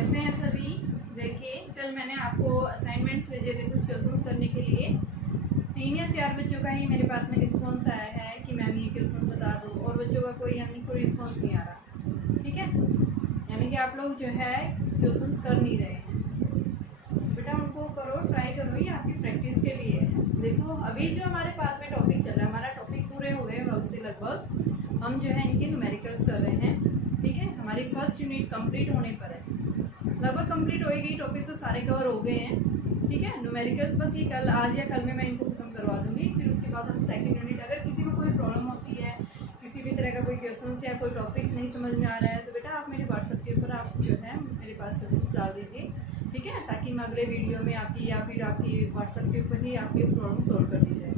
कैसे हैं सभी। देखिए कल मैंने आपको असाइनमेंट्स भेजे थे कुछ क्वेश्चंस करने के लिए। 3 या 4 बच्चों का ही मेरे पास में रिस्पांस आया है कि मैम ये क्वेश्चन बता दो, और बच्चों का कोई रिस्पांस नहीं आ रहा। ठीक है, यानी कि आप लोग जो है क्वेश्चंस कर नहीं रहे हैं। बेटा उनको करो, ट्राई करो, ये आपकी प्रैक्टिस के लिए है। देखो अभी जो हमारे पास में टॉपिक चल रहा है, हमारा टॉपिक पूरे हो गए लगभग। हम जो है इनके न्यूमेरिकल्स कर रहे हैं। ठीक है, हमारी फर्स्ट यूनिट कंप्लीट होने पर है, लगभग कंप्लीट हो गई। टॉपिक तो सारे कवर हो गए हैं। ठीक है, न्यूमेरिकल्स बस ये कल, आज या कल में मैं इनको खत्म करवा दूंगी। फिर उसके बाद हम सेकंड यूनिट, अगर किसी को कोई प्रॉब्लम होती है, किसी भी तरह का कोई क्वेश्चन या कोई टॉपिक नहीं समझ में आ रहा है, तो बेटा आप मेरे व्हाट्सएप के ऊपर आप जो है मेरे पास क्वेश्चन डाल दीजिए। ठीक है, ताकि मैं अगले वीडियो में आपकी या फिर आपकी व्हाट्सएप के ऊपर ही आपकी प्रॉब्लम सॉल्व कर दी जाए।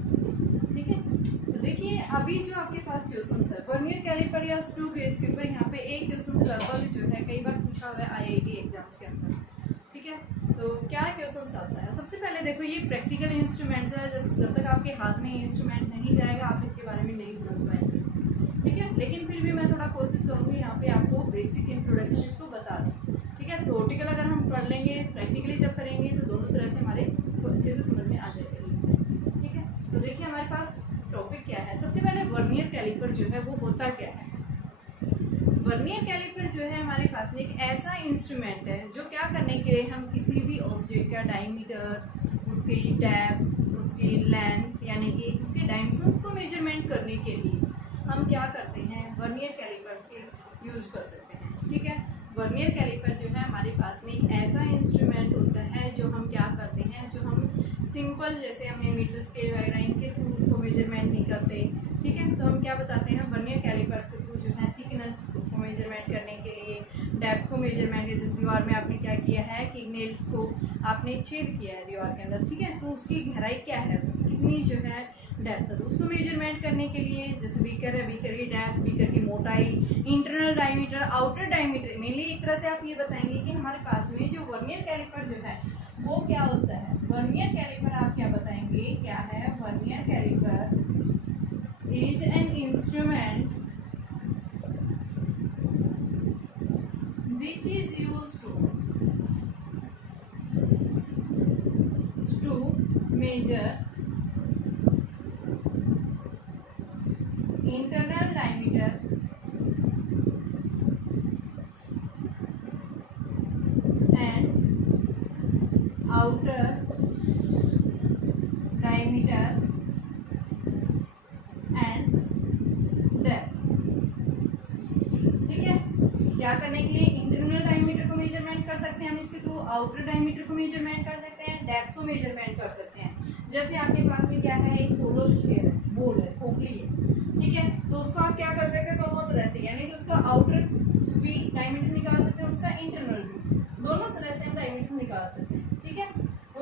ठीक है, तो देखिए अभी जो आपके पास क्वेश्चन है वर्नियर कैलिपर या स्क्रू गेज के ऊपर, यहाँ पे एक क्वेश्चन लगभग जो है कई बार पूछा हुआ है IIT एग्जाम्स के अंदर। ठीक है, तो क्या क्वेश्चन आता है। सबसे पहले देखो ये प्रैक्टिकल इंस्ट्रूमेंट्स है, जब तक आपके हाथ में इंस्ट्रूमेंट नहीं जाएगा आप इसके बारे में नहीं समझ पाएंगे। ठीक है, लेकिन फिर भी मैं थोड़ा कोशिश करूँगी यहाँ पे आपको बेसिक इंट्रोडक्शन इसको बता दें। ठीक है, थ्योरेटिकल अगर हम कर लेंगे, प्रैक्टिकली जब करेंगे तो दोनों तरह से हमारे अच्छे से समझ में आ जाएगा। ठीक है, तो देखिए हमारे पास टॉपिक क्या है। सबसे पहले वर्नियर कैलिपर जो है वो होता क्या है। वर्नियर कैलिपर जो है हमारे पास में एक ऐसा इंस्ट्रूमेंट है जो क्या करने के लिए हम किसी भी ऑब्जेक्ट का डायमीटर, उसकी डेप्थ, उसकी लेंथ यानी कि उसके डायमेंशंस को मेजरमेंट करने के लिए हम क्या करते हैं, वर्नियर कैलिपर्स के यूज कर सकते हैं। ठीक है, वर्नियर कैलिपर जो है हमारे पास में एक ऐसा इंस्ट्रूमेंट होता है जो हम क्या करते हैं, जो हम सिंपल जैसे हमें मीटर स्केल वगैरह इनके थ्रू को मेजरमेंट नहीं करते। ठीक है, तो हम क्या बताते हैं, वर्नियर कैलिपर्स के थ्रू जो है थिकनेस को मेजरमेंट करने के लिए, डेप्थ को मेजरमेंट, जैसे दीवार में आपने क्या किया है कि नेल्स को आपने छेद किया है दीवार के अंदर। ठीक है, तो उसकी गहराई क्या है, उसकी कितनी जो है डेप्थ है, तो उसको मेजरमेंट करने के लिए जैसे बीकर है, बीकर की डेप्थ, बीकर की मोटाई, internal diameter, outer diameter, mainly एक तरह से आप ये बताएंगे कि हमारे पास में जो वर्नियर कैलिपर जो है वो क्या होता है। वर्नियर कैलिपर आप क्या बताएंगे, क्या है vernier calliper is an instrument which is used to measure internal diameter and outer diameter and depth। ठीक है, क्या करने के लिए, इंटरनल डायमीटर को मेजरमेंट कर सकते हैं हम इसके थ्रू, आउटर डायमीटर को मेजरमेंट कर सकते हैं, डेप्थ को मेजरमेंट कर सकते हैं। जैसे आपके पास में क्या है, एक होलो स्फीयर है, बोल है, खोखली है। ठीक है, तो उसको आप क्या कर सकते हैं, दोनों तरह से, यानी कि उसका आउटर भी डायमीटर निकाल सकते हैं, उसका इंटरनल भी, दोनों तरह से हम डायमीटर निकाल सकते हैं। ठीक है,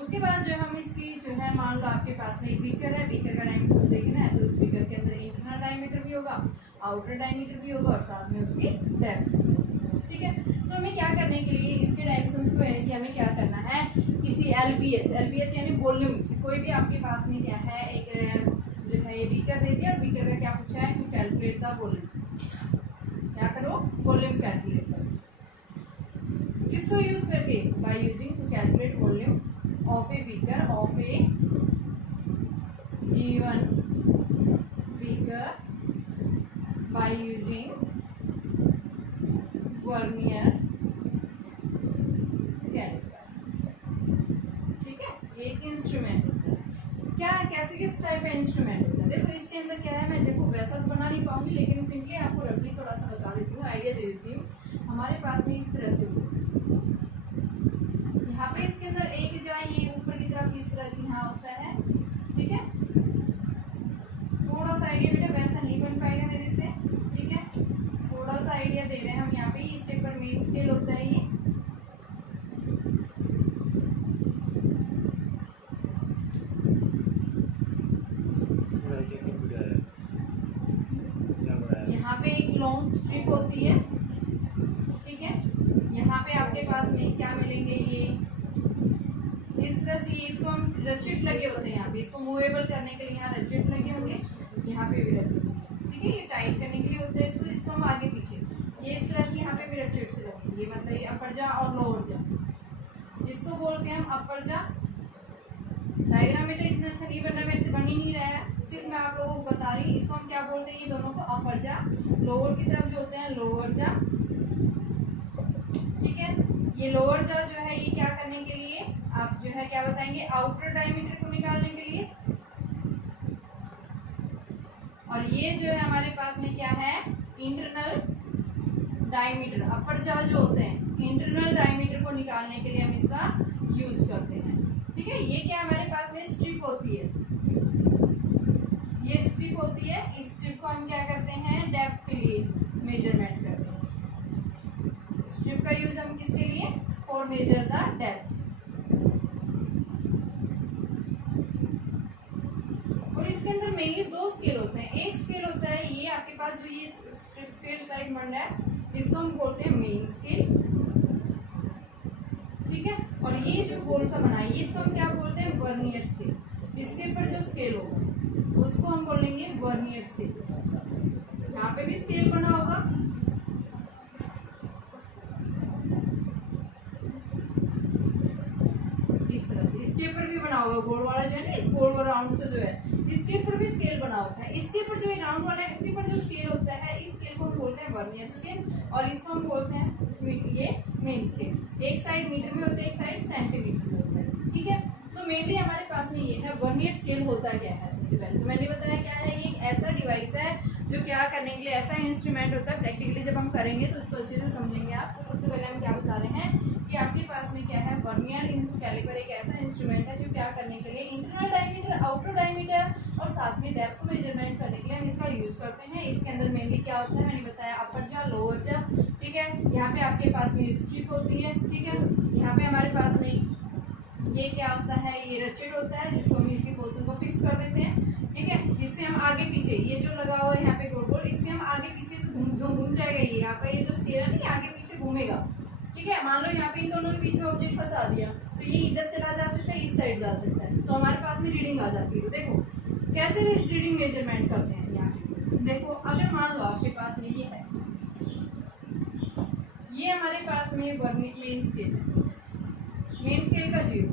उसके बाद जो हम इसकी जो है, मान लो आपके पास में एक बीकर है, बीकर का डायमीटर देखना है, तो इस बीकर के अंदर इंटरनल डायमीटर भी होगा, आउटर डायमीटर भी होगा और साथ में उसकी डेप्थ भी होगी। ठीक है, तो हमें क्या करने के लिए इसके डायमेंशंस को, यानी कि हमें क्या करना है, किसी LBH यानी वॉल्यूम, कोई भी आपके पास में क्या है, एक जो है ये बीकर दे दिया और बीकर का क्या पूछा है, टू कैलकुलेट द वॉल्यूम। क्या करो, वॉल्यूम कैलकुलेट करो। किसको यूज करके, by using to calculate volume of a beaker of a given beaker by using vernier calliper. ठीक है, ये एक इंस्ट्रूमेंट होता है। क्या कैसे किस टाइप का इंस्ट्रूमेंट होता है, देखो इसके अंदर क्या है, मैं देखो वैसा तो बना नहीं पाऊंगी, लेकिन सिंपली आपको रफली थोड़ा सा बता देती हूँ, आइडिया दे देती हूँ। हमारे पास में इस तरह से यहाँ पे इसके अंदर एक जो है ये ऊपर की तरफ इस तरह से यहाँ होता है। ठीक है, थोड़ा सा आइडिया बेटा वैसा नहीं बन पाएगा मेरे से। ठीक है, थोड़ा सा आइडिया दे रहे हैं हम यहाँ पे, इसके ऊपर मेन स्केल होता है ये। यहाँ पे एक लॉन्ग स्ट्रिप होती है। ठीक है, यहाँ पे आपके पास में क्या मिलेंगे, ये इस तरह से, इसको हम रचिट लगे होते हैं यहाँ पे, इसको मूवेबल करने के लिए यहाँ रचिट लगे होंगे, यहाँ पे भी लगे। ठीक है, ये टाइट करने के लिए होता है इसको हम आगे पीछे, ये इस तरह से यहाँ पे भी रचिट्स लगे। ये मतलब ये अपर जा और लोअर जा, इसको बोलते हैं हम अपर जा। डायग्राम बेटा इतना अच्छा नहीं बनना, मेरे से बन ही नहीं रहा है, सिर्फ मैं आप लोगों को बता रही हूँ। इसको हम क्या बोलते हैं, ये दोनों को अपर जा, लोअर की तरफ जो होते हैं लोअर जा, ठीक है। ये लोअर जा जो है ये क्या करने के लिए, आप जो है क्या बताएंगे, आउटर डायमीटर को निकालने के लिए। और ये जो है हमारे पास में क्या है, इंटरनल डायमीटर। अपर जा जो होते हैं इंटरनल डायमीटर को निकालने के लिए हम इसका यूज करते हैं, ठीक है। ये क्या हमारे पास में स्ट्रिप होती है, ये स्ट्रिप होती है। इस स्ट्रिप को हम क्या करते हैं, डेप्थ के लिए मेजरमेंट करते हैं। स्ट्रिप का यूज हम किसके लिए, फॉर मेजर द डेप्थ। और इसके अंदर मेनली दो स्केल होते हैं। एक स्केल होता है ये आपके पास जो ये स्ट्रिप स्केल टाइप बन रहा है, इसको हम बोलते हैं मेन स्केल, ठीक है। और ये जो गोल सा बना है इसको हम क्या बोलते हैं, वर्नियर स्केल। इसके ऊपर जो स्केल होगा उसको हम बोलेंगे वर्नियर स्केल। यहाँ पे भी स्केल बना होगा, इस तरह से इसके ऊपर भी बना होगा, गोल वाला जो है ना, इस गोल राउंड से जो है इसके ऊपर भी स्केल बना होता है। इसके ऊपर जो राउंड वाला है इसके ऊपर जो स्केल होता है, इस स्केल को हम बोलते हैं वर्नियर स्केल, और इसको हम बोलते हैं ये मेन स्केल। एक साइड मीटर में होता है, एक साइड सेंटीमीटर में होता है, ठीक है। तो मेनली हमारे पास में ये है वर्नियर स्केल होता क्या है। सबसे पहले तो मैंने बताया क्या है, ये एक ऐसा डिवाइस है जो क्या करने के लिए, ऐसा इंस्ट्रूमेंट होता है। प्रैक्टिकली जब हम करेंगे तो इसको अच्छे से समझेंगे आप। तो सबसे पहले हम क्या बता रहे हैं कि आपके पास में क्या है, वर्नियर कैलिपर एक ऐसा इंस्ट्रूमेंट है जो क्या करने के लिए इंटरनल डायमीटर, आउटर डायमीटर और साथ में डेप्थ को मेजरमेंट करने के लिए हम इसका यूज करते हैं। इसके अंदर मेनली क्या होता है, मैंने बताया अपर जा, लोअर जा, ठीक है। यहाँ पे आपके पास में स्ट्रिप होती है, ठीक है। यहाँ पे हमारे पास में ये क्या होता है, ये रचेट होता है जिसको हम इसकी पोजीशन को फिक्स कर देते हैं, ठीक है। इससे हम आगे पीछे, ये जो लगा हुआ है यहाँ पे गोल गोल, इससे हम आगे पीछे घूम जाएगा। ये यहाँ पे ये जो स्केल है ना, आगे पीछे घूमेगा, ठीक है। मान लो यहाँ पे इन दोनों के बीच में ऑब्जेक्ट फंसा दिया तो ये इधर चला जा सकता है, इस साइड जा सकता है, तो हमारे पास में रीडिंग आ जाती है। तो देखो कैसे रीडिंग मेजरमेंट करते हैं। यहाँ देखो, अगर मान लो आपके पास में ये है, ये हमारे पास में मेन स्केल है, मेन स्केल का 0,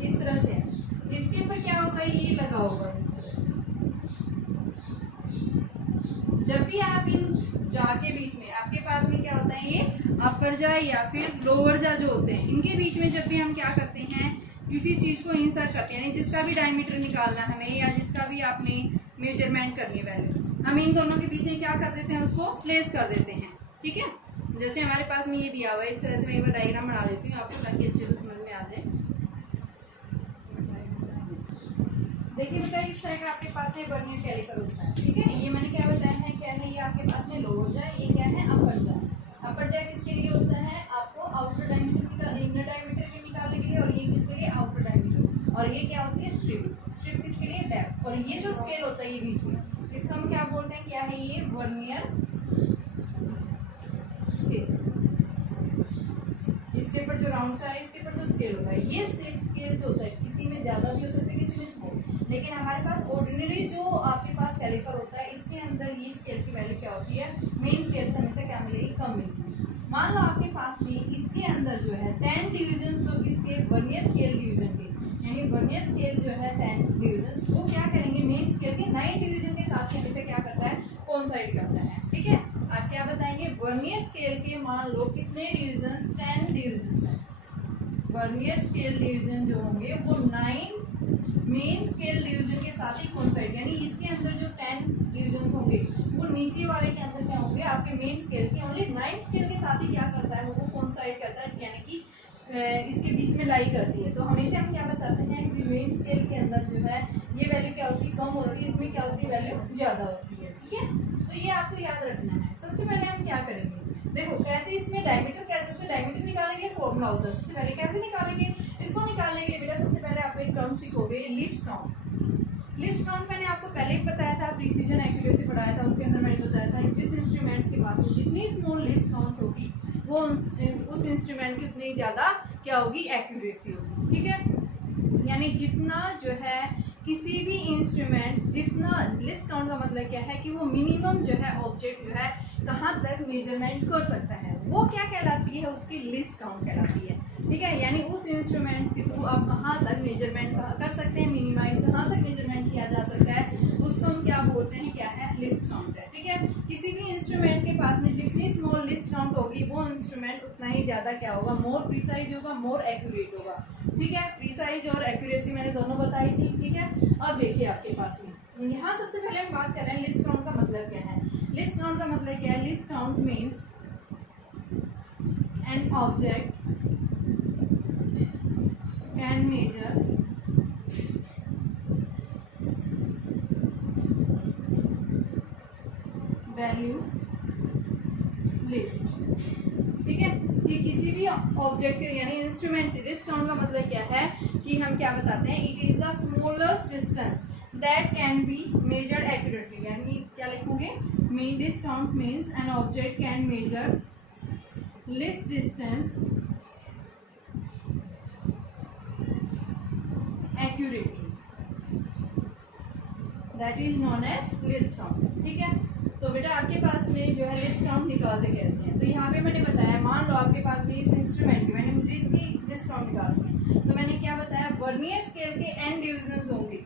इस तरह से है। इसके ऊपर क्या होगा, ये लगा होगा इस तरह से। जब भी आप इन जा के बीच में आपके पास में क्या होता है, ये अपर जा या फिर लोअर जा जो होते हैं, इनके बीच में जब भी हम क्या करते हैं, किसी चीज को इंसर्ट करते हैं, जिसका भी डायमीटर निकालना है हमें या जिसका भी आपने मेजरमेंट करनी है वैल्यू, हम इन दोनों के बीच में क्या कर देते हैं, उसको प्लेस कर देते हैं, ठीक है। जैसे हमारे पास में ये दिया हुआ है, इस तरह से मैं एक बार डायग्राम बना देती हूँ आपको ताकि अच्छे से समझ में आ जाए। देखिए बेटा, इस तरह का आपके पास में वर्नियर कैलिपर होता है, ठीक है। ये मैंने क्या बताया है, क्या है, ये आपके पास में लोअर जा, ये क्या है अपर जा। अपर जा किसके लिए होता है, आपको आउटर डायमीटर इनर डायमीटर के निकालने के लिए, और ये किसके लिए, आउटर डायमीटर। और ये क्या होती है, स्ट्रिप। स्ट्रिप किसके लिए, डेप्थ। और ये जो स्केल होता है ये बीच में, इसको हम क्या बोलते हैं, क्या है ये, वर्नियर स्केल। इसके ऊपर जो राउंड सा है, इसके ऊपर जो स्केल होता है, ये स्केल जो होता है किसी में ज्यादा भी हो सकता है, किसी में स्मॉल। लेकिन हमारे पास ऑर्डिनरी जो आपके पास कैलिपर होता है, इसके अंदर ये स्केल की वैल्यू क्या होती है, मेन स्केल से हमेशा क्या मिलेगी, कम मिलेगी। मान लो आपके पास में इसके अंदर जो है 10 डिविजन जो किसके, वर्नियर स्केल डिवीजन के, यानी वर्नियर स्केल जो है 10 डिविजन, वो क्या करेंगे, मेन स्केल के 9 डिवीजन के साथ हमेशा क्या करता है, कोइंसाइड करता है, ठीक है। आप क्या बताएंगे, वर्नियर स्केल के मान लो कितने डिविजन, 10 डिविजन है। वर्नियर स्केल डिवीजन जो होंगे वो 9 मेन स्केल डिवीजन के साथ ही कोइंसाइड, यानी इसके अंदर जो 10 डिविजन होंगे वो नीचे वाले के अंदर क्या होंगे, आपके मेन स्केल के ओनली 9 स्केल के साथ ही क्या करता है, वो कोइंसाइड करता है, यानी कि इसके बीच में लाई करती है। तो हमेशा हम क्या बताते हैं कि मेन स्केल के अंदर जो है ये वैल्यू क्या होती है, कम होती है, इसमें क्या होती है, वैल्यू ज्यादा होती है, ठीक है। तो ये आपको याद रखना है। सबसे पहले हम क्या करेंगे, देखो कैसे इसमें डायमीटर, कैसे उसमें डायमीटर निकालेंगे, फॉर्मूला होता है। सबसे पहले कैसे निकालेंगे, इसको निकालने के लिए बेटा सबसे पहले आप एक टर्म सीखोगे, लीस्ट काउंट। लीस्ट काउंट मैंने आपको पहले ही बताया था, प्रिसीजन एक्यूरेसी पढ़ाया था, उसके अंदर मैंने बताया था जिस इंस्ट्रूमेंट्स के पास जितनी स्मॉल लीस्ट काउंट होगी वो उस इंस्ट्रूमेंट की उतनी ज़्यादा क्या होगी, एक्यूरेसी होगी। ठीक है, यानी जितना जो है किसी भी इंस्ट्रूमेंट, जितना लिस्ट काउंट का मतलब क्या है कि वो मिनिमम जो है ऑब्जेक्ट जो है कहाँ तक मेजरमेंट कर सकता है, वो क्या कहलाती है, उसकी लिस्ट काउंट कहलाती है। ठीक है, यानी उस इंस्ट्रूमेंट्स के थ्रू आप कहाँ तक मेजरमेंट कर सकते हैं, मिनिमाइज कहाँ तक मेजरमेंट किया जा सकता है, उसको हम क्या बोलते हैं, क्या है, लिस्ट काउंट है। ठीक है, किसी भी इंस्ट्रूमेंट के पास में जितनी स्मॉल लिस्ट काउंट होगी वो इंस्ट्रूमेंट उतना ही ज़्यादा क्या होगा, मोर प्रिसाइज होगा, मोर एक्यूरेट होगा। ठीक है, प्रिसाइज और एक्यूरेसी मैंने दोनों बताई थी। ठीक है, अब देखिए आपके पास में यहाँ सबसे पहले हम बात कर रहे हैं लिस्ट काउंट का मतलब क्या है। लिस्ट काउंट का मतलब क्या है, least count means an object can measures value list. ठीक है, कि किसी भी ऑब्जेक्ट के यानी इंस्ट्रूमेंट से लिस्ट काउंट का मतलब क्या है कि हम क्या बताते हैं, it is the smallest distance that can be measured accurately. यानी क्या लिखोगे, mean least count means an object can measures least distance accurately, that is known as least count. ठीक है, तो बेटा आपके पास में जो है लिस्ट काउंट निकालते कैसे हैं, तो यहाँ पे मैंने बताया, मान लो आपके पास में इस इंस्ट्रूमेंट की मैंने मुझे इसकी लिस्ट काउंट निकालनी है, तो मैंने क्या बताया, वर्नियर स्केल के n डिविजन्स होंगे।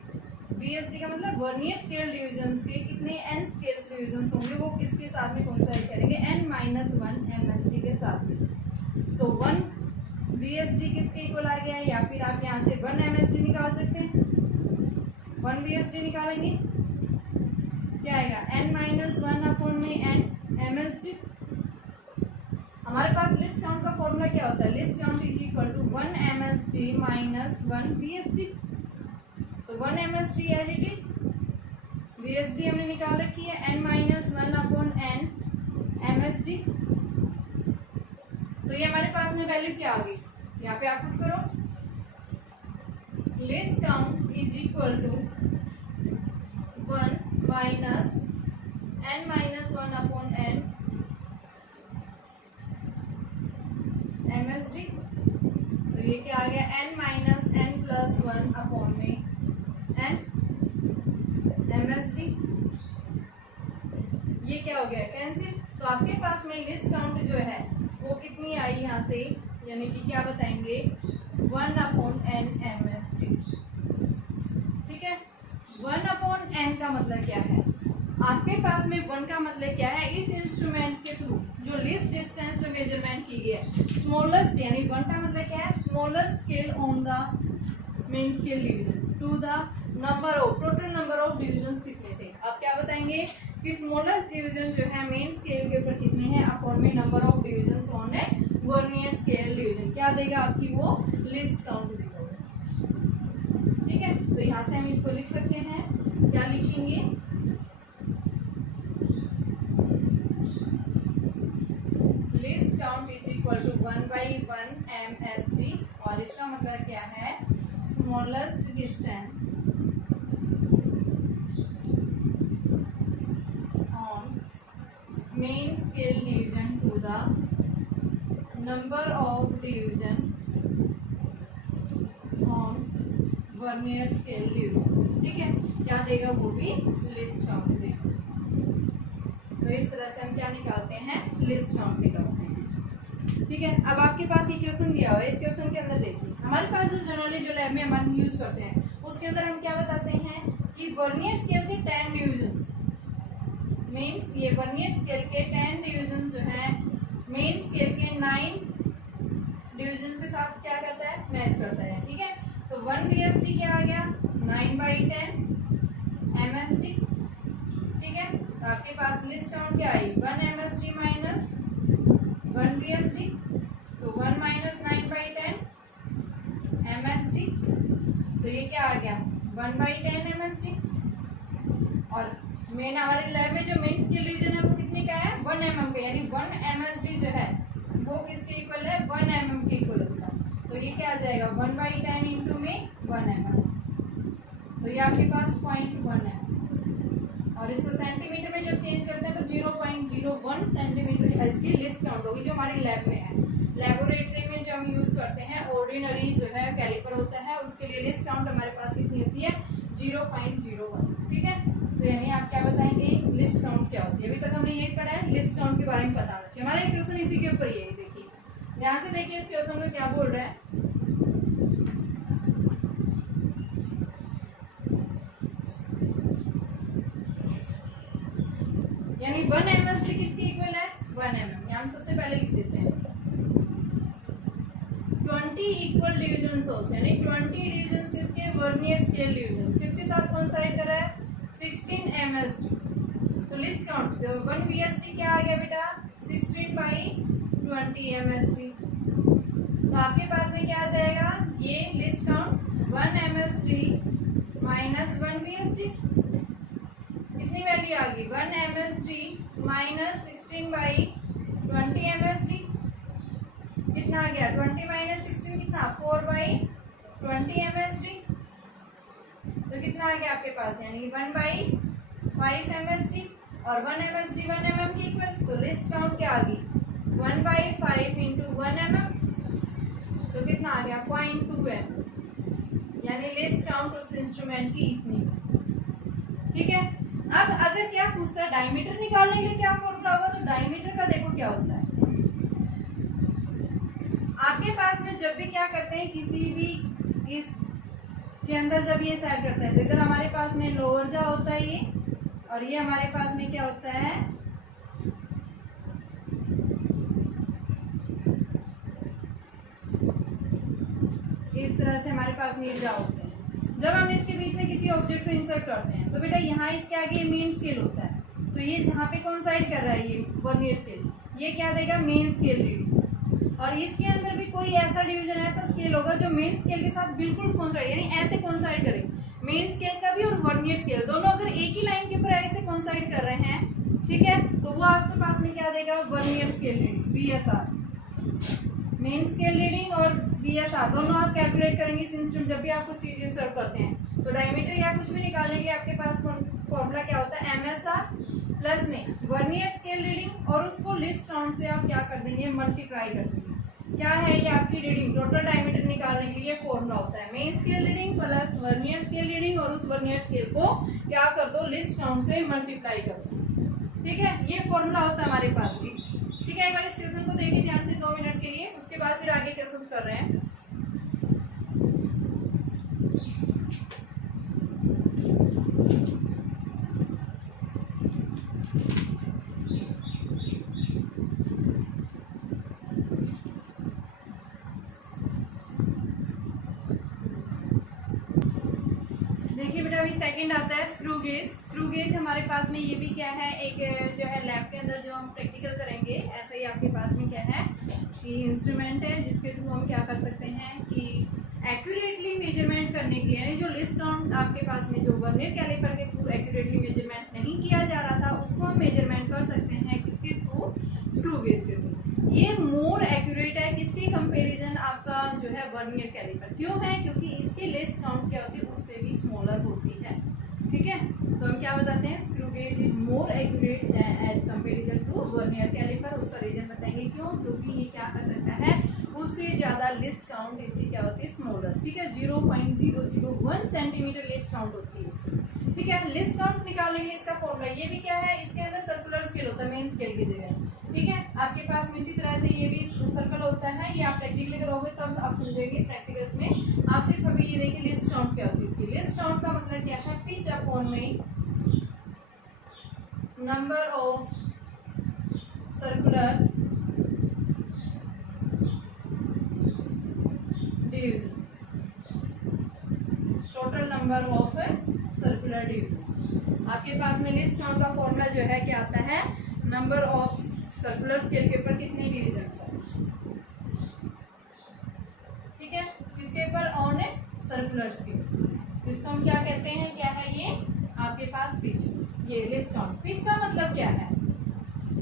VSD का मतलब वर्नियर स्केल डिविजन्स के कितने n स्केल्स डिविजन्स होंगे, वो किसके साथ में कोइंसाइड करेंगे, n-1 MSD के साथ में। तो 1 VSD किसके इक्वल आ गया है, या फिर आप यहाँ से 1 MSD निकाल सकते हैं। 1 VSD निकालेंगे, क्या आएगा, n-1 अपॉन में n MSD। हमारे पास लिस्ट काउंट का फॉर्मूला क्या होता है, least count is equal to 1 MSD minus 1 VSD। तो 1 MSD as it is, VSD हमने निकाल रखी है n-1 अपॉन n MSD। तो ये हमारे पास में वैल्यू क्या आ गई, यहाँ पे आप पुट करो, least count is equal to 1 minus n-1 upon n MSD। तो ये क्या आ गया, n-n+1 अपॉन में n MSD। ये क्या हो गया, कैंसिल। तो आपके पास में लिस्ट काउंट जो है वो कितनी आई यहाँ से, यानी कि क्या बताएंगे, 1 अपॉन n MSD। ठीक है, 1 अपॉन n का मतलब क्या है, आपके पास में 1 का मतलब क्या है, इस इंस्ट्रूमेंट्स के थ्रू जो लिस्ट डिस्टेंस जो मेजरमेंट की गई है, स्मॉलेस्ट, यानी 1 का मतलब क्या है, smaller scale on the main scale division to the number of, total number of divisions कितने थे। आप क्या बताएंगे कि स्मॉलेस्ट डिवीजन जो है मेन स्केल के ऊपर कितने हैं, अपॉन में नंबर ऑफ डिविजन्स ऑन है वर्नियर स्केल डिवीजन, क्या देगा आपकी वो लिस्ट काउंट देगा। ठीक है, तो यहाँ से हम इसको लिख सकते हैं, क्या लिखेंगे, least count is equal to 1/1 MSD, और इसका मतलब क्या है, smallest distance on main scale division to the number of division on vernier scale division. ठीक है, क्या देगा, वो भी लिस्ट काउंट देगा। तो इस तरह से हम क्या निकालते हैं, लिस्ट काउंट निकालते हैं। ठीक है, अब आपके पास ये क्वेश्चन दिया हुआ है, इस क्वेश्चन के अंदर देखिए, हमारे पास जो जनरली जो लैब में हम यूज करते हैं उसके अंदर हम क्या बताते हैं कि वर्नियर स्केल के 10 डिविजन्स, मीन्स ये वर्नियर स्केल के 10 डिविजन्स जो है मेन स्केल के 9 डिविजन्स के साथ क्या करता है, मैच करता है। ठीक है, तो 1 VSD क्या आ गया, 9/10 MSD। ठीक है, तो आपके पास लिस्ट काउंट क्या आई, 1 MSD माइनस 1 VSD, तो 1 माइनस 9/10 MSD। तो ये क्या आ गया, 1/10 MSD। और मेन हमारे लैब में जो मेन स्केल डिवीजन है वो कितने का है, 1 mm का, यानी 1 MSD जो है वो किसके इक्वल है, 1 mm के इक्वल होता है। तो ये क्या आ जाएगा, 1/10 इंटू में 1 mm, तो ये आपके पास 0.1 है। और इसको सेंटीमीटर में जब चेंज करते हैं तो 0.01 सेंटीमीटर इसकी लिस्ट काउंट होगी जो हमारी लैब में है। लेबोरेटरी में जो हम यूज करते हैं ऑर्डिनरी जो है कैलिपर होता है, उसके लिए लिस्ट काउंट हमारे पास कितनी होती है 0.01। ठीक है, तो यानी आप क्या बताएंगे लिस्ट काउंट क्या होती है। अभी तक हमने यही पढ़ा है, लिस्ट काउंट के बारे में पता होना चाहिए। हमारा क्वेश्चन इसी के ऊपर ही है, देखिए ध्यान से देखिए इस क्वेश्चन में क्या बोल रहा है। यानी 1 MSD किसकी इक्वल है 1 mm। यहाँ हम सबसे पहले लिख देते हैं 20 इक्वल डिविजन्स होते हैं, यानी 20 डिविजन्स किसके वर्नियर स्केल डिविजन्स किसके साथ कोइंसाइड कर रहा है 16 MSD। तो लिस्ट काउंट तो 1 VSD क्या आ गया बेटा 16/20 MSD। तो आपके पास में क्या आ जाएगा ये list count 1 MSD minus 1 VSD, कितनी वैल्यू आ गई 1 MSD माइनस 16/20 MSD, कितना आ गया 20 माइनस 16 कितना 4/20 MSD। तो कितना आ गया आपके पास यानी 1/5 MSD और 1 MSD 1 mm की इक्वल। तो लिस्ट काउंट क्या आ गई 1/5 इंटू 1 mm, तो कितना आ गया 0.2 mm, यानी लिस्ट काउंट उस इंस्ट्रूमेंट की इतनी। ठीक है, अब अगर क्या पूछता है डायमीटर निकालने के लिए क्या फॉर्मूला होगा, तो डायमीटर का देखो क्या होता है। आपके पास में जब भी क्या करते हैं किसी भी इस के अंदर जब ये सेट करते हैं तो इधर हमारे पास में लोअर जा होता है ये, और ये हमारे पास में क्या होता है इस तरह से हमारे पास में ये जा होते हैं। जब हम इसके बीच में किसी ऑब्जेक्ट को इंसर्ट करते हैं तो बेटा यहाँ इसके आगे मेन स्केल होता है, तो ये जहाँ पे कोइंसाइड कर रहा है ये वर्नियर स्केल, ये क्या देगा मेन स्केल रीडिंग। और इसके अंदर भी कोई ऐसा डिवीजन ऐसा स्केल होगा जो मेन स्केल के साथ बिल्कुल कोइंसाइड यानी ऐसे कोइंसाइड करेगा, मेन स्केल का भी और वर्नियर स्केल दोनों अगर एक ही लाइन के ऊपर ऐसे कोइंसाइड कर रहे हैं, ठीक है, तो वो आपके पास में क्या देगा vernier scale reading BSR। Main scale reading और BSR दोनों आप कैलकुलेट करेंगे इस इंस्टेंट जब भी आप कुछ चीज इंसर्ट करते हैं। तो डायमीटर या कुछ भी निकालने के लिए आपके पास फॉर्मूला क्या होता है MSR प्लस में वर्नियर स्केल रीडिंग, और उसको लिस्ट काउंट से आप क्या कर देंगे मल्टीप्लाई कर देंगे। क्या है ये आपकी रीडिंग टोटल डायमीटर निकालने के लिए फॉर्मूला होता है main scale reading plus vernier scale reading, और उस वर्नियर स्केल को क्या कर दो लिस्ट काउंट से मल्टीप्लाई कर दो। ठीक है, ये फॉर्मूला होता है हमारे पास भी। ठीक है, एक बार इस क्वेश्चन को देखिए ध्यान से 2 मिनट के लिए, उसके बाद फिर आगे क्वेश्चन कर रहे हैं। देखिए बेटा अभी सेकंड आता है स्क्रू गेज। स्क्रू गेज हमारे पास में ये भी क्या है एक जो है लैब के अंदर जो हम प्रैक्टिकल करेंगे, ऐसा ही आपके पास में क्या है कि इंस्ट्रूमेंट है जिसके थ्रू हम क्या कर सकते हैं कि एक्यूरेटली मेजरमेंट करने के लिए, यानी जो लिस्ट काउंट आपके पास में जो वर्नियर कैलिपर के थ्रू एक्यूरेटली मेजरमेंट नहीं किया जा रहा था उसको हम मेजरमेंट कर सकते हैं किसके थ्रू स्क्रू गेज के थ्रू। ये मोर एक्यूरेट है किसके कंपैरिजन आपका जो है वर्नियर कैलिपर। क्यों है, क्योंकि इसकी लिस्ट काउंट क्या होती है उससे भी स्मॉलर होती है। ठीक है, तो हम क्या बताते हैं screw gauge is more accurate as comparison to vernier calliper. उसका रीजन बताएंगे क्यों, क्योंकि ये क्या कर सकता है उससे ज्यादा लिस्ट काउंट इसकी क्या होती है स्मॉलर। ठीक है, 0.001 सेंटीमीटर लिस्ट काउंट होती है इसकी। ठीक है, लिस्ट काउंट निकालने के लिए इसका फॉर्मूला ये भी क्या है, इसके अंदर सर्कुलर स्केल होता है मेन स्केल की जगह। ठीक है, आपके पास में इसी तरह से ये भी सर्कल होता है, ये आप प्रैक्टिकली करोगे तब आप समझेंगे प्रैक्टिकल्स में। आप सिर्फ अभी ये देखिए लिस्ट काउंट क्या होती है इसकी। लिस्ट काउंट का मतलब क्या है पिच अपॉन में number of circular divisions, total number of circular divisions. आपके पास में लिस्ट काउंट का फॉर्मूला जो है क्या आता है नंबर ऑफ सर्कुलर स्केल के ऊपर कितने डिविजन्स है। ठीक है, किसके ऊपर ऑन है सर्कुलर स्केल। इसको हम क्या कहते हैं, क्या है ये आपके पास पिच। ये लिस्ट काउंट पिच का मतलब क्या है,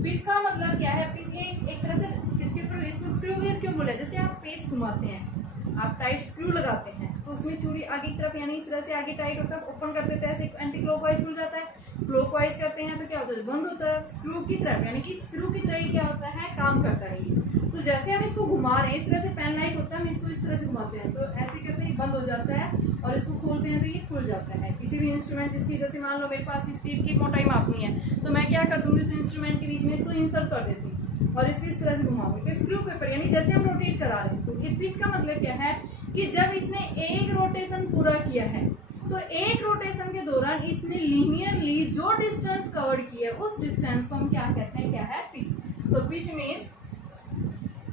पिच का मतलब क्या है, पिच ये एक तरह से किसके ऊपर इसको स्क्रू गेज क्यों बोले, जैसे आप पेच घुमाते हैं आप टाइट स्क्रू लगाते हैं तो उसमें चूड़ी आगे की तरफ यानी इस तरह से आगे टाइट होता है, ओपन करते तो ऐसे एंटी क्लॉकवाइज खुल जाता है। क्लॉकवाइज करते हैं तो क्या होता है, बंद होता है स्क्रू की तरफ, यानी कि स्क्रू की तरह ही क्या होता है, काम करता है ये। तो जैसे हम इसको घुमा रहे हैं, इस तरह से पेन लाइक होता है, हम इसको इस तरह से घुमाते हैं तो ऐसे करते ही बंद हो जाता है, और इसको खोलते हैं तो ये खुल जाता है। किसी भी इंस्ट्रूमेंट जिसकी, जैसे मान लो मेरे पास इस सीट की मोटाई मापनी है, तो मैं क्या कर दूंगी, उस इंस्ट्रूमेंट के बीच में इसको इंसर्ट कर देती हूँ और इसको इस तरह से घुमाऊंगी, तो स्क्रू के ऊपर, यानी जैसे हम रोटेट करा रहे हैं। तो ये पिच का मतलब क्या है कि जब इसने एक रोटेशन पूरा किया है, तो एक रोटेशन के दौरान इसने लीनियरली जो डिस्टेंस कवर किया है, उस डिस्टेंस को हम क्या कहते हैं, क्या है, पिच। तो pitch means,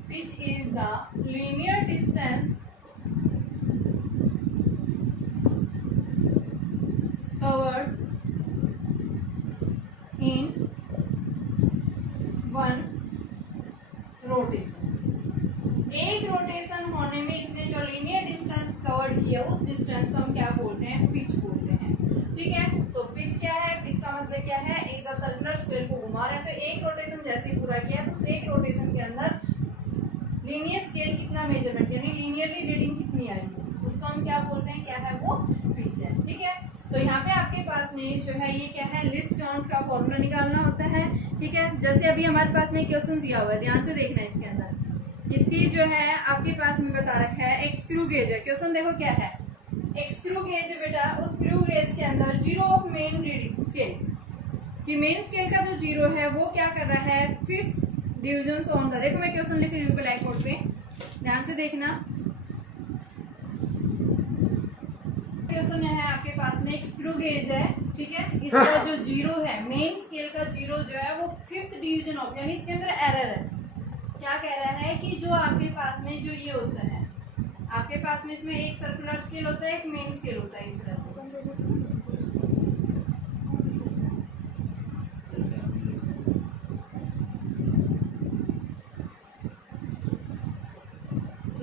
pitch is the linear distance covered in one rotation. एक रोटेशन होने में इसने जो लीनियर डिस्टेंस कवर किया, उस डिस्टेंस को हम क्या बोलते हैं, पिच बोलते हैं। ठीक है, तो पिच क्या है, पिच का मतलब क्या है, एक जब सर्कुलर स्क्वायर को घुमा रहे हैं तो एक रोटेशन जैसे पूरा किया, तो उस एक रोटेशन के अंदर लीनियर स्केल कितना मेजरमेंट, यानी लीनियरली रीडिंग कितनी आएगी, उसको हम क्या बोलते हैं, क्या है वो, पिच है। ठीक है, तो यहाँ पे आपके पास में जो है ये क्या है, लिस्ट काउंट का फॉर्मूला निकालना होता है। ठीक है, जैसे अभी हमारे पास में क्वेश्चन दिया हुआ है, ध्यान से देखना है, इसके अंदर इसकी जो है आपके पास में बता रखा है एक स्क्रू गेज है। क्वेश्चन देखो क्या है, एक स्क्रू गेज है बेटा, उस स्क्रू गेज के अंदर zero of main reading scale, कि मेन स्केल का जो जीरो है वो क्या कर रहा है, फिफ्थ डिविजन ऑन द, देखो मैं क्वेश्चन लिख रही हूँ ब्लैक बोर्ड पे, ध्यान से देखना। क्वेश्चन है आपके पास में एक स्क्रू गेज है, ठीक है, इसका जो जीरो है, मेन स्केल का जीरो जो है वो फिफ्थ डिवीजन ऑफ, यानी इसके अंदर एरर है। क्या कह रहा है कि जो आपके पास में जो ये होता है, आपके पास में इसमें एक सर्कुलर स्केल होता है, एक मेन स्केल होता है, इस तरह से।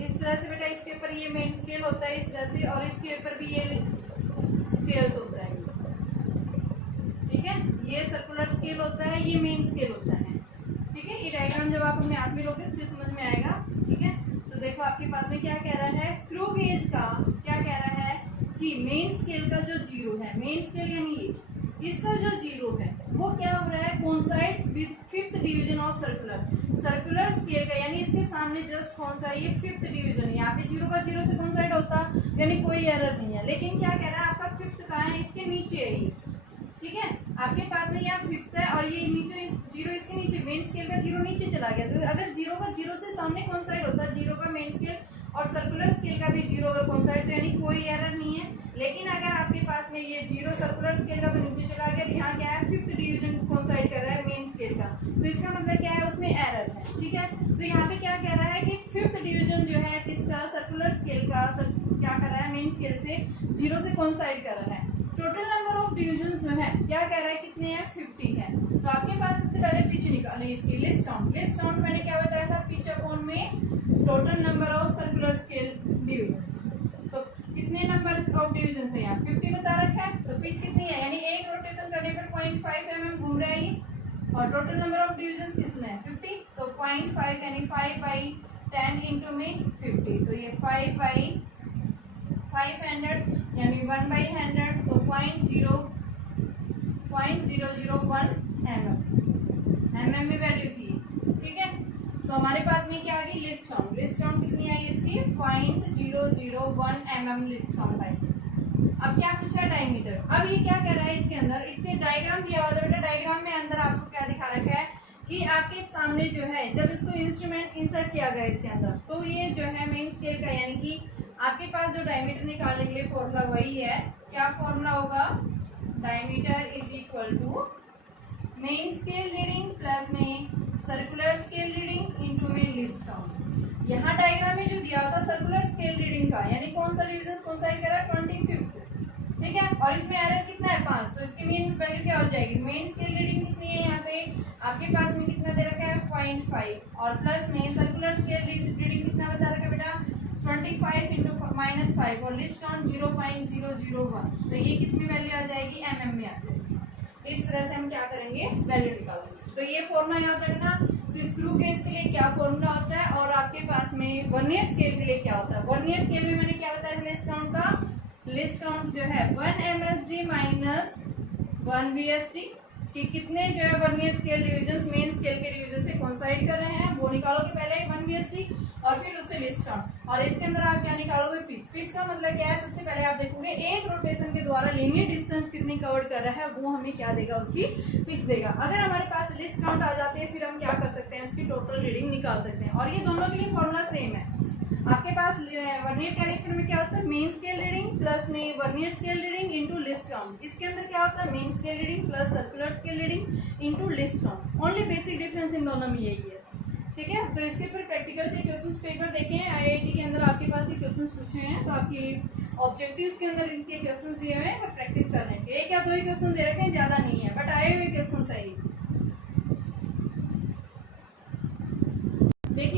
इस तरह से बेटा इसके ऊपर ये मेन स्केल होता है इस तरह से, और इसके ऊपर भी ये स्केल्स होता है। ठीक है, ये सर्कुलर स्केल होता है, ये मेन स्केल होता है। ठीक है, ये डायग्राम जब आप अपने हाथ में लोगे तो समझ में आएगा। ठीक है, तो देखो आपके पास में क्या कह रहा है, स्क्रू गेज का क्या कह रहा है कि मेन स्केल का जो जीरो है, मेन स्केल यानी ये, इसका जो जीरो है वो क्या हो रहा है, coincides with fifth division of circular scale का, यानी इसके सामने जस्ट कौन सा, ये फिफ्थ डिवीजन, यहाँ पे जीरो का जीरो से कोइंसाइड होता, यानी कोई एरर नहीं है। लेकिन क्या कह रहा है, आपका फिफ्थ कहाँ है, इसके नीचे है ये। ठीक है, आपके पास में यहाँ फिफ्थ है और ये नीचे जीरो, इसके नीचे मेन स्केल का जीरो नीचे चला गया, तो अगर जीरो का जीरो से सामने कोइंसाइड होता, जीरो का मेन स्केल और सर्कुलर स्केल का भी जीरो और कोइंसाइड, तो यानी कोई एरर नहीं है। लेकिन अगर आपके पास में ये जीरो सर्कुलर स्केल का तो नीचे चला गया, यहाँ क्या है, फिफ्थ डिवीजन कोइंसाइड कर रहा है मेन स्केल का, तो इसका मतलब क्या है, उसमें एरर है। ठीक है, तो यहाँ पे क्या कह रहा है कि फिफ्थ डिवीजन जो है किसका, सर्कुलर स्केल का, क्या कर रहा है, मेन स्केल से जीरो से कोइंसाइड कर रहा है। टोटल नंबर ऑफ डिविजन जो है क्या कह रहा है, कितने हैं, 50 है। तो आपके पास सबसे पहले पिच निकालने, इसकी लिस्ट काउंट, लिस्ट काउंट मैंने क्या बताया था, पिच अपॉन में total number of circular scale division. तो कितने नंबर ऑफ डिविजन है यहाँ, 50 बता रखा है, तो पिच कितनी है, यानी एक रोटेशन करने पर 0.5 mm घूम रहा है ये, और टोटल नंबर ऑफ डिविजन कितने हैं, 50, तो 0.5 यानी 5/10 इंटू में 50, तो ये 5/500 यानी 1/100, तो 0.001 mm में वैल्यू थी। ठीक है, तो हमारे पास में क्या आ गई, लिस्ट काउंट, लिस्ट काउंट कितनी आई इसकी, 0.001 mm लिस्ट काउंट आई। अब क्या पूछा, डायमीटर। अब ये क्या कह रहा है, इसके अंदर इसके डायग्राम दिया हुआ था बेटा, डायग्राम में अंदर आपको क्या दिखा रखा है कि आपके सामने जो है, जब इसको इंस्ट्रूमेंट इंसर्ट किया गया इसके अंदर, तो ये जो है मेन स्केल का, यानी कि आपके पास जो डायमीटर निकालने के लिए फॉर्मूला वही है, क्या फॉर्मूला होगा, diameter is equal to main scale reading plus में सर्कुलर स्केल रीडिंग इनटू में लिस्ट काउंट। यहाँ डायग्राम में जो दिया होता सर्कुलर स्केल रीडिंग का, यानी कौन सा डिवीजन कौन सा करा, 25th। ठीक है, और इसमें एरर कितना है, 5, तो इसकी मेन वैल्यू क्या हो जाएगी, मेन स्केल रीडिंग कितनी है, यहाँ पे आपके पास में कितना दे रखा है, 0.5, और प्लस में सर्कुलर स्केल रीडिंग कितना बता रखा है बेटा, 25 इंटू -5, और लिस्ट काउंट 0.001, तो ये किस में वैल्यू आ जाएगी, mm में आ जाएगी। इस तरह से हम क्या करेंगे, वैल्यू निकालेंगे। तो ये फॉर्मूला याद रखना। तो स्क्रू गेज के लिए क्या फॉर्मूला होता है, और आपके पास में वर्नियर स्केल के लिए क्या होता है। वर्नियर स्केल में मैंने क्या बताया लिस्ट काउंट का, लिस्ट काउंट जो है 1 MSD माइनस 1 VSD कि कितने जो है vernier scale division main scale के डिवीजन से कोइंसाइड कर रहे हैं वो निकालोगे पहले 1 VSD और फिर उससे लिस्ट काउंट। और इसके अंदर आप क्या निकालोगे, पिच। पिच का मतलब क्या है, सबसे पहले आप देखोगे एक रोटेशन के द्वारा लीनियर डिस्टेंस कितनी कवर कर रहा है, वो हमें क्या देगा, उसकी पिच देगा। अगर हमारे पास लिस्ट काउंट आ जाती है फिर हम क्या कर सकते हैं, उसकी टोटल रीडिंग निकाल सकते हैं। और ये दोनों के लिए फॉर्मूला सेम है। आपके पास वर्नियर कैलिपर में क्या होता है, मेन स्केल रीडिंग प्लस में vernier scale reading into list count. इसके अंदर क्या होता है, main scale reading plus circular scale reading into list count. Only basic difference in दोनों में यही है, ठीक है। तो इसके ऊपर प्रैक्टिकल से क्वेश्चंस पेपर देखें, आईआईटी के अंदर आपके पास ये क्वेश्चंस पूछे हैं, तो आपकी ऑब्जेक्टिव्स के अंदर इनके क्वेश्चंस दिए हुए हैं प्रैक्टिस करने के। एक या दो ही क्वेश्चन दे रखे हैं, ज़्यादा नहीं है, बट आए हुए क्वेश्चन सही। देखिए